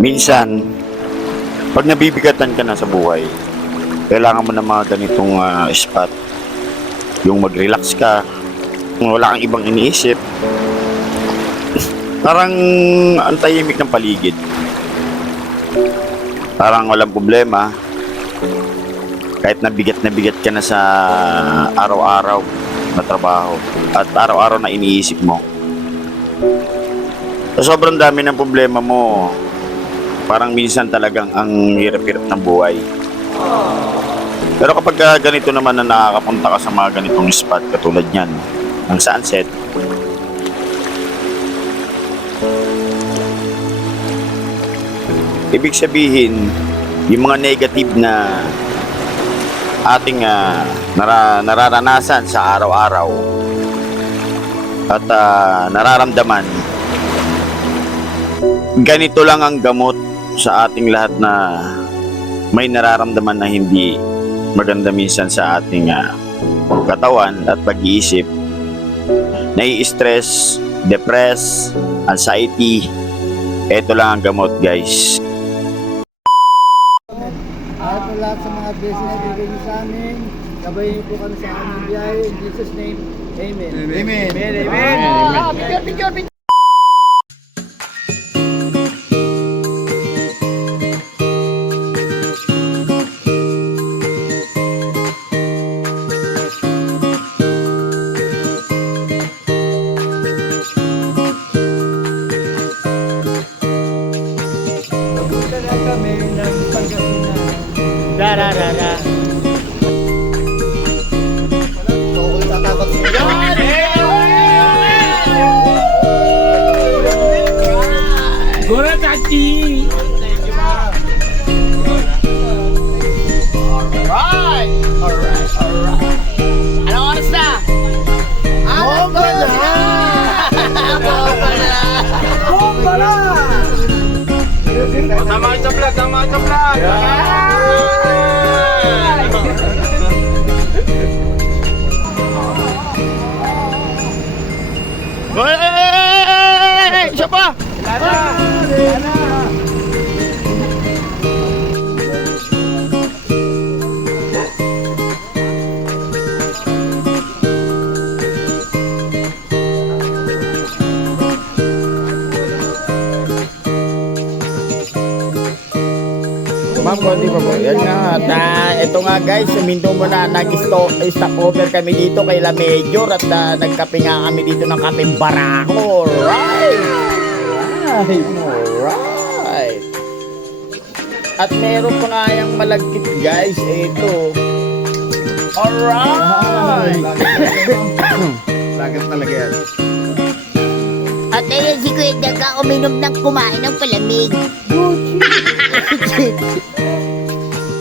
Minsan, pag nabibigatan ka na sa buhay, kailangan mo ng mga ganitong spot. Yung mag-relax ka, wala kang ibang iniisip. Parang ang tahimik ng paligid. Parang walang problema. Kahit nabigat ka na sa araw-araw na trabaho at araw-araw na iniisip mo. Sa sobrang dami ng problema mo, parang minsan talagang ang hirap-hirap ng buhay. Pero kapag ganito naman na nakakapunta ka sa mga ganitong spot katulad niyan, ng sunset, ibig sabihin, yung mga negative na ating nararanasan sa araw-araw at nararamdaman, ganito lang ang gamot sa ating lahat na may nararamdaman na hindi maganda minsan sa ating katawan at pag-iisip, nai-stress, depress, anxiety. Ito lang ang gamot, guys. At lahat sa mga blessing na bigay niyo sa amin, gabayin niyo po kami sa aming biyahe. In Jesus' name, Amen. Amen. Amen. Picture. Napunta na kami ng Pangasinan. Dararara. Gora Tati! Alright. Anong oras na? Tama sa vlog! Isa pa! Ma'am, konti pa po. Yan nga. Ito nga guys, sumindo mo na nag-stop over kami dito kay La Major at nagkape nga kami dito ng kapeng barako. Alright! Alright! At meron pa nga yung malagkit guys. Ito. Alright! Lagat talaga yan. At ayun si Kuya Daga uminom ng kumain ng palamig.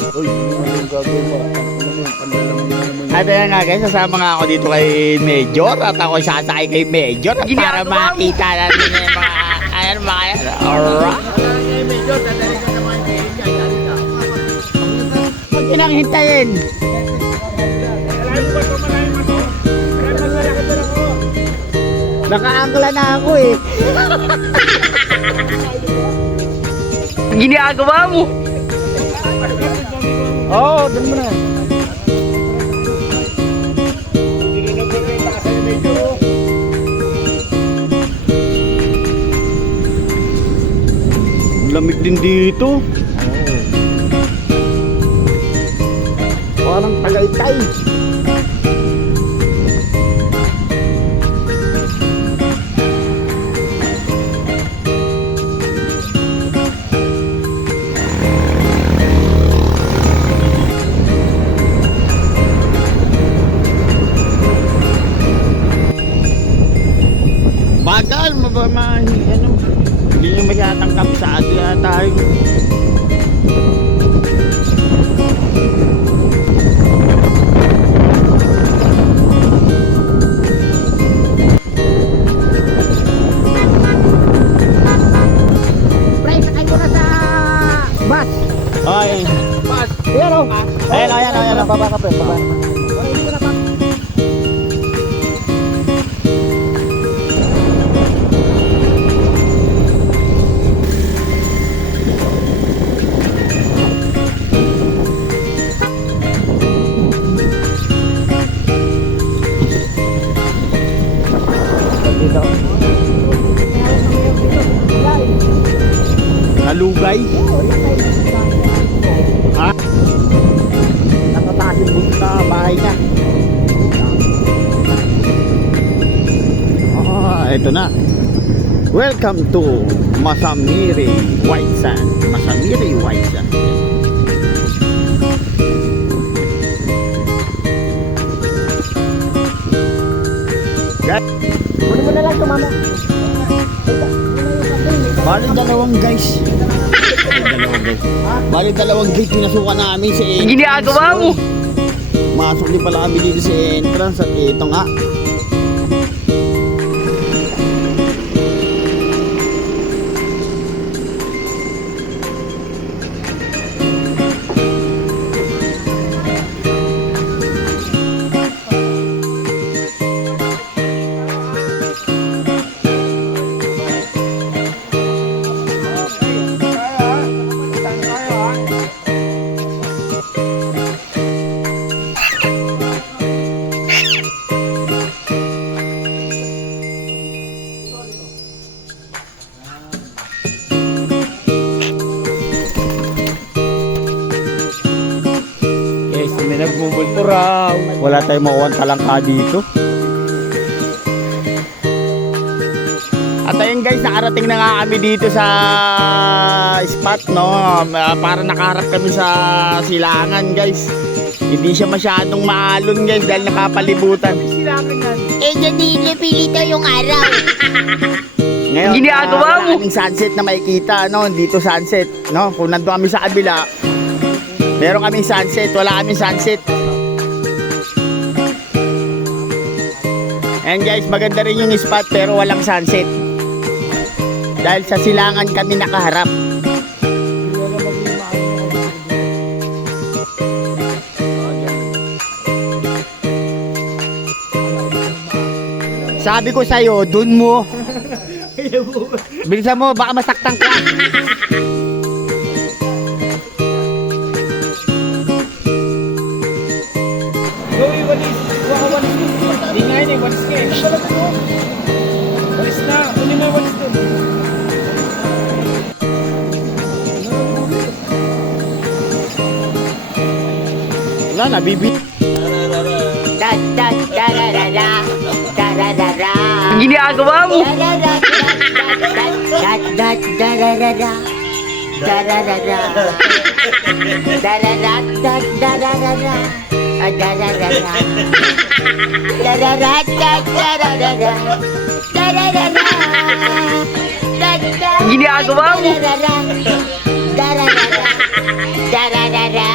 Uy, hindi mo yung gagawin mo. At ayan nga guys, sasama nga ako dito kay Major at ako sasakay kay Major at para makita natin yung mga alright. Huwag kinang hintayin. Nakaangkla na ako eh. Ginagawa mo? Oo, dun mo na. Lamig din dito. Parang Tagaytay. Bagal, hindi nyo masyatangkap sa ato yata yung Pre, sakay ko na sa bus. ay, Ayan o. ayan, baba ka pre, baba. malugay. Ha? Nakatasin mo sa bahay niya. Ito na. Welcome to Masamiri White Sand. Masamiri White Sand. Ano mo na lang tumama? Bali dalawang guys. Bali dalawang gate pinasukan namin sa entrance. Ginagawa mo? Masok din pala kami dito sa entrance at ito nga. Yes, may nagbubulto raw. Wala tayong makuha talangka dito. At ayun guys, nakarating na nga kami dito sa spot, no? Para nakaharap kami sa silangan guys. Hindi siya masyadong maalon guys dahil nakapalibutan. Eh, jadi napilito yung araw. Ngayon, Ginagawa wala mo? kaming sunset na makikita, no? Dito sunset, no? Kung nandun kami sa kabila, meron kaming sunset, wala kaming sunset. And guys, maganda rin yung spot pero walang sunset. Dahil sa silangan kami nakaharap. Sabi ko sa'yo, dun mo. Bilisan mo, baka masaktan ka. Gawin, walis. Waka walis mo. Hindi nga yun eh, walis ka eh. Walis na. Kunin mo yung walis doon. Wala, nabibit. Da da da da da da da da da da. Ginagawa mo? Da da da da da da da da da. Da da da da. Da da da da da da da da. Da da da da. Da da da da da da da da. Da da da da. Da da. Ginagawa mo? Da da da. Da da da da. Da da da da.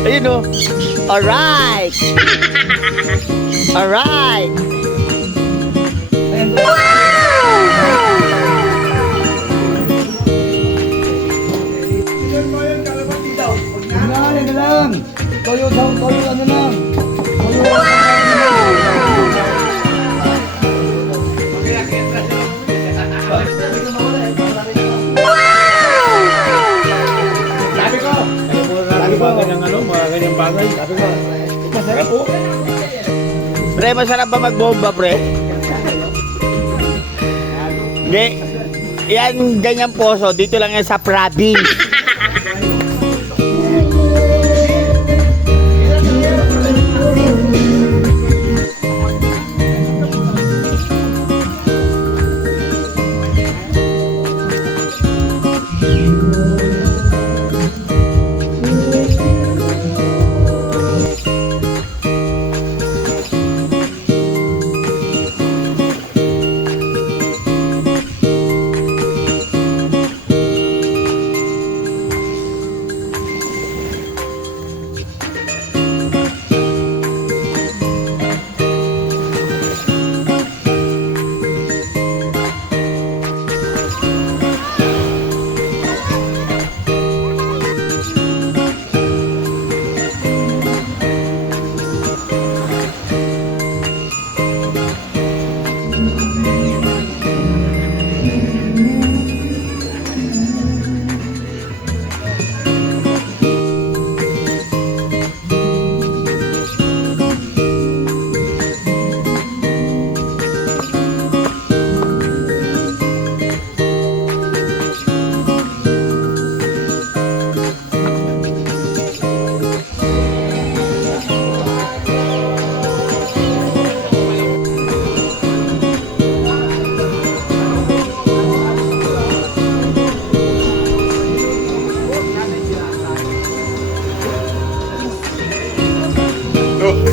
Ayun o. Alright. Alright. Ano na lang. Toyo ano lang. Mga ganyang ano, mga ganyang bagay. Sabi ko, masarap po. Pre, masarap ba magbomba, pre? Hindi. Yan, ganyan poso. Dito lang yan sa province.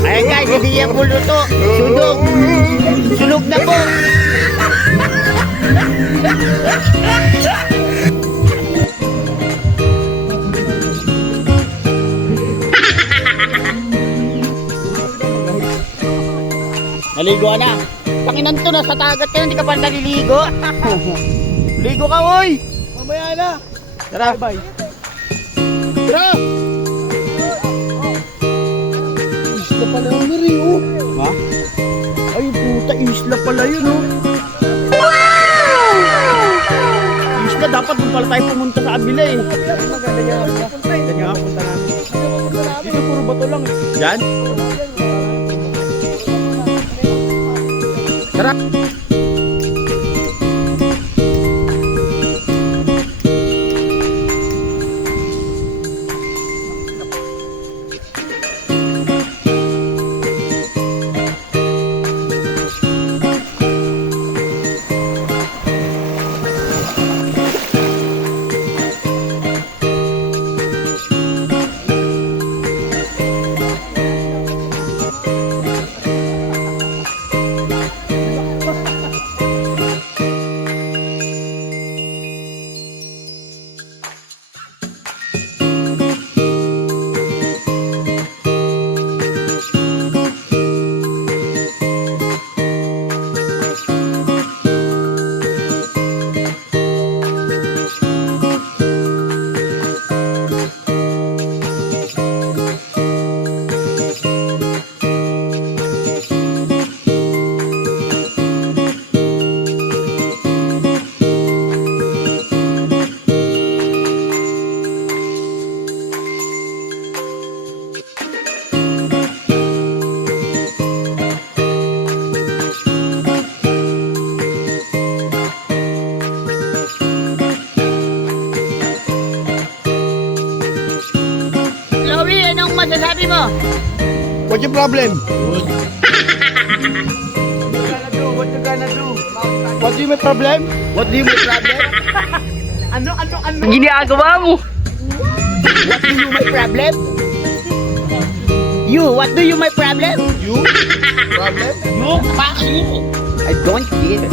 Ayan guys, hindi yan po luto. Sunog. Sunog na po. Naligo na. Pakinan to, nasa tagat ka, hindi ka pa naliligo. Ligo ka, oy! Mamaya na. Tara. Bye. Tara! Isla pala yung nari, oh. Ha? Ay, puta, isla pala yun, oh. Isla, dapat doon pala tayo pumunta sa abila, eh. Maganda yan. Yan nga, punta namin. Dito, puro bato lang, eh. Yan? Tara! Chloe, anong masasabi mo? What's your problem? What you gonna do? What do you my problem? What do you my problem? Ano? Ginagawa mo? What do you my problem? You, what do you my problem? You? Problem? You, fuck you. I don't care.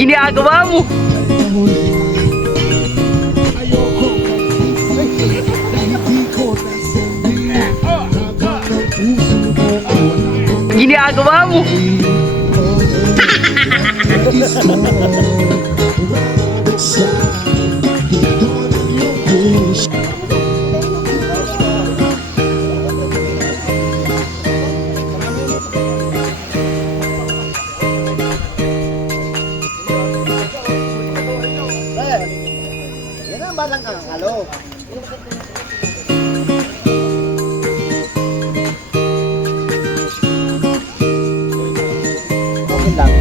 Ginagawa mo? Ginagawa mo? Yan ang batang kakalo. Okay lang.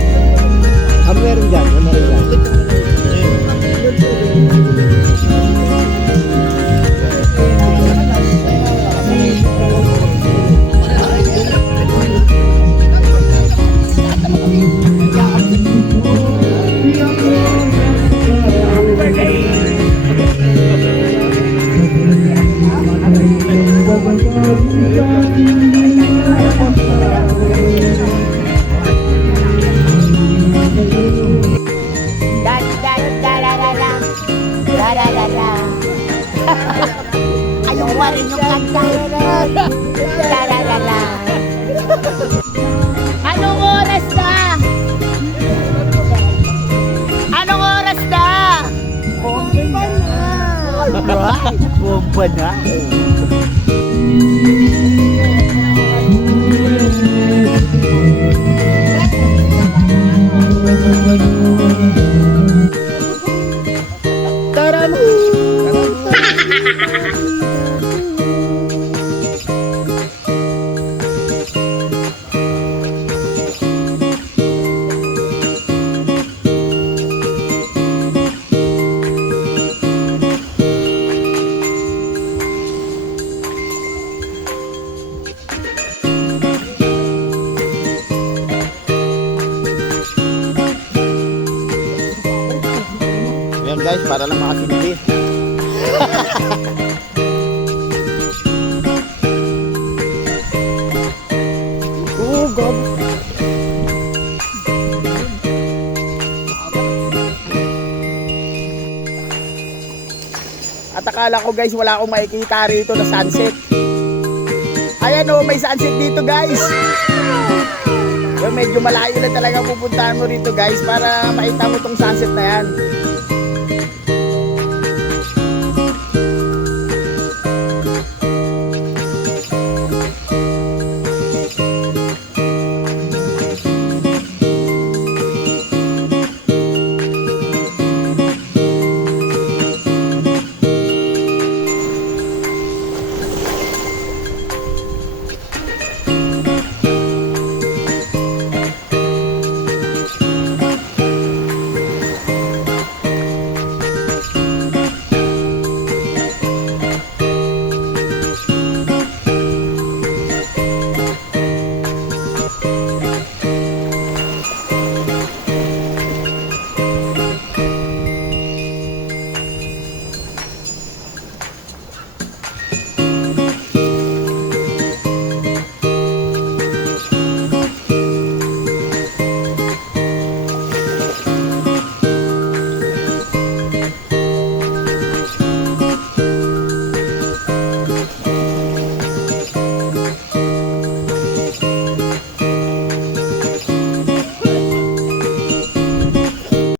Meron dyan. Meron dyan. Ayaw pa rin yung kanta. Tararara. Anong oras na? Anong oras na? Bomba na. Bomba na. Tara mo. para lang makasimple. Oo, gago. At akala ko guys, wala akong makikita rito na sunset. Ayan o, may sunset dito guys. Yung medyo malayo na talaga pupuntahan mo rito guys para makita mo tong sunset na yan.